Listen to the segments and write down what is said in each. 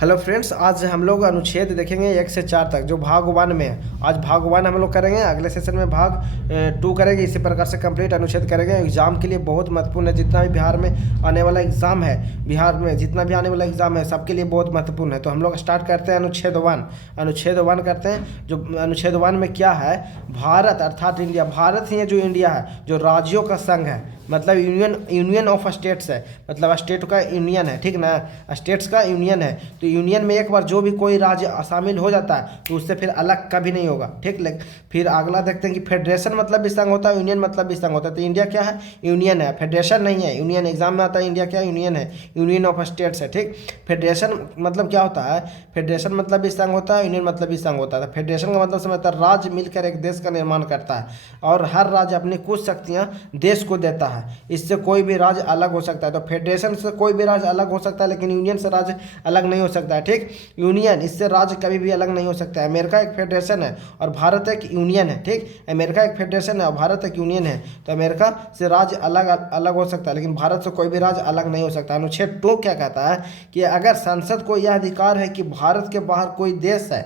Hello friends, आज हम लोग अनुच्छेद देखेंगे 1 से 4 तक जो भाग 1 में है। आज भाग 1 हम लोग करेंगे, अगले सेशन में भाग 2 करेंगे। इसी प्रकार से कंप्लीट अनुच्छेद करेंगे। एग्जाम के लिए बहुत महत्वपूर्ण है। जितना भी बिहार में आने वाला एग्जाम है, बिहार में जितना भी आने वाला एग्जाम है सबके लिए बहुत महत्वपूर्ण है। तो हम लोग स्टार्ट करते हैं अनुच्छेद 1। अनुच्छेद 1 करते हैं। जो अनुच्छेद 1 में क्या है, भारत अर्थात इंडिया, भारत ही है जो इंडिया है, जो राज्यों का संघ है, मतलब यूनियन ऑफ स्टेट्स है, मतलब स्टेट का यूनियन है, ठीक ना, स्टेट्स का यूनियन है। तो यूनियन में एक बार जो भी कोई राज्य शामिल हो जाता है तो उससे फिर अलग कभी नहीं होगा, ठीक। फिर अगला देखते हैं कि फेडरेशन मतलब भी संघ होता है, यूनियन मतलब भी संघ होता है। तो इंडिया क्या है, यूनियन है, फेडरेशन नहीं है। यूनियन एग्जाम में आता है, इंडिया क्या यूनियन है, यूनियन ऑफ स्टेट्स है, ठीक। फेडरेशन मतलब क्या होता है, फेडरेशन मतलब भी संघ होता है, यूनियन मतलब भी संघ होता है। फेडरेशन का मतलब समझता है राज्य मिलकर एक देश का निर्माण करता है और हर राज्य अपनी कुछ शक्तियाँ देश को देता है। इससे कोई भी राज्य अलग हो सकता है। तो फेडरेशन से कोई भी राज्य अलग हो सकता है, लेकिन यूनियन से राज्य अलग नहीं हो सकता है, ठीक। यूनियन, इससे राज्य कभी भी अलग नहीं हो सकता है। अमेरिका एक फेडरेशन है और भारत एक यूनियन है, ठीक। अमेरिका एक फेडरेशन है और भारत एक यूनियन है। तो अमेरिका से राज्य अलग अलग हो सकता है, लेकिन भारत से कोई भी राज्य अलग नहीं हो सकता। अनुच्छेद 2 क्या कहता है कि अगर संसद को यह अधिकार है कि भारत के बाहर कोई देश है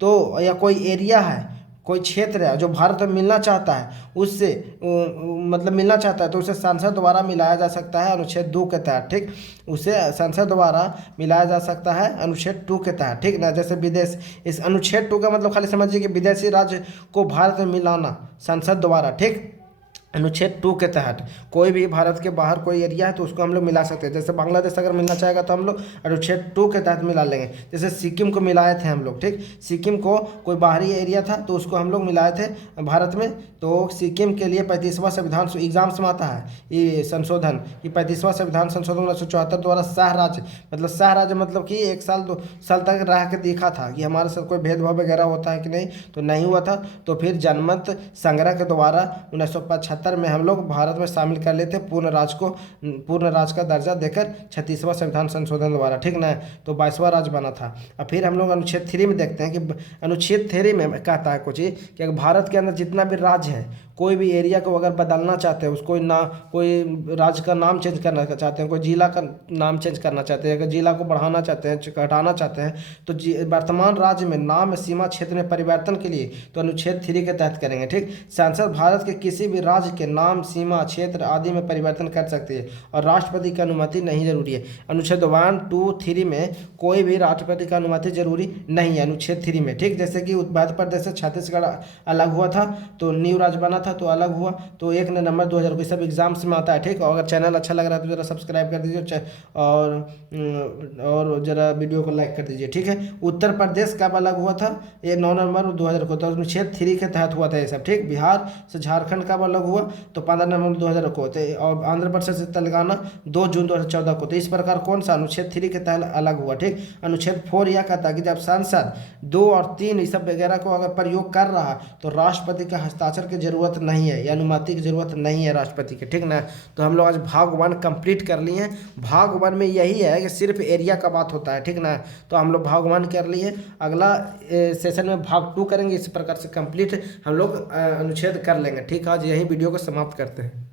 तो, या कोई एरिया है, कोई क्षेत्र है जो भारत में मिलना चाहता है, उससे मतलब मिलना चाहता है तो उसे संसद द्वारा मिलाया जा सकता है अनुच्छेद 2 के तहत, ठीक। उसे संसद द्वारा मिलाया जा सकता है अनुच्छेद 2 के तहत, ठीक ना। जैसे विदेश, इस अनुच्छेद 2 का मतलब खाली समझिए कि विदेशी राज्य को भारत में मिलाना संसद द्वारा, ठीक। अनुच्छेद 2 के तहत कोई भी भारत के बाहर कोई एरिया है तो उसको हम लोग मिला सकते हैं। जैसे बांग्लादेश अगर मिलना चाहेगा तो हम लोग अनुच्छेद 2 के तहत मिला लेंगे। जैसे सिक्किम को मिलाए थे हम लोग, ठीक। सिक्किम को कोई बाहरी एरिया था तो उसको हम लोग मिलाए थे भारत में। तो सिक्किम के लिए 35वां संविधान एग्जाम्स में आता है ये संशोधन कि 35वां संविधान संशोधन 1974 द्वारा सह राज्य, मतलब सह राज्य मतलब कि 1 साल 2 साल तक रह के देखा था कि हमारे साथ कोई भेदभाव वगैरह होता है कि नहीं, तो नहीं हुआ था। तो फिर जनमत संग्रह के द्वारा 1975 में हम लोग भारत में शामिल कर लेते पूर्ण राज्य का दर्जा देकर 36वां संविधान संशोधन द्वारा, ठीक ना। तो 22वां राज्य बना था। अब फिर हम लोग अनुच्छेद 3 में देखते हैं कि अनुच्छेद 3 में कहता है कुछ कि भारत के अंदर जितना भी राज्य है, कोई भी एरिया को अगर बदलना चाहते हैं, उसको कोई राज्य का नाम चेंज करना चाहते हैं, कोई जिला का नाम चेंज करना चाहते हैं, अगर जिला को बढ़ाना चाहते हैं, घटाना चाहते हैं, तो वर्तमान राज्य में नाम सीमा क्षेत्र में परिवर्तन के लिए तो अनुच्छेद 3 के तहत करेंगे, ठीक। संसद भारत के किसी भी राज्य के नाम सीमा क्षेत्र आदि में परिवर्तन कर सकती है और राष्ट्रपति की अनुमति नहीं जरूरी है। अनुच्छेद 1, 2, 3 में कोई भी राष्ट्रपति की अनुमति जरूरी नहीं है अनुच्छेद 3 में, ठीक। जैसे कि मध्य प्रदेश से छत्तीसगढ़ अलग हुआ था तो न्यू राज्य बना था तो अलग हुआ। तो 1 नवंबर 2000 सब एग्जाम्स में आता है, ठीक। और अगर चैनल अच्छा लग रहा है तो जरा सब्सक्राइब कर दीजिए और जरा वीडियो को लाइक कर दीजिए, ठीक है। उत्तर प्रदेश कब अलग हुआ था, ये 9 नवंबर 2000 को, तो अनुच्छेद 3 के तहत हुआ था ये सब, ठीक। बिहार से झारखंड कब अलग हुआ तो 15 नवंबर 2000 को, और आंध्र प्रदेश से तेलंगाना 2 जून 2014 को। तो इस प्रकार कौन सा अनुच्छेद 3 के तहत अलग हुआ, ठीक। अनुच्छेद 4 यह कहता है कि जब संसद 2 और 3 इस सब वगैरह को अगर प्रयोग कर रहा तो राष्ट्रपति के हस्ताक्षर की जरूरत नहीं है या अनुमति की जरूरत नहीं है राष्ट्रपति के, ठीक ना। तो हम लोग आज भाग 1 कंप्लीट कर लिए हैं। भाग 1 में यही है कि सिर्फ एरिया का बात होता है, ठीक ना। तो हम लोग भाग 1 कर लिए। अगला सेशन में भाग 2 करेंगे। इस प्रकार से कंप्लीट हम लोग अनुच्छेद कर लेंगे, ठीक। आज यही वीडियो को समाप्त करते हैं।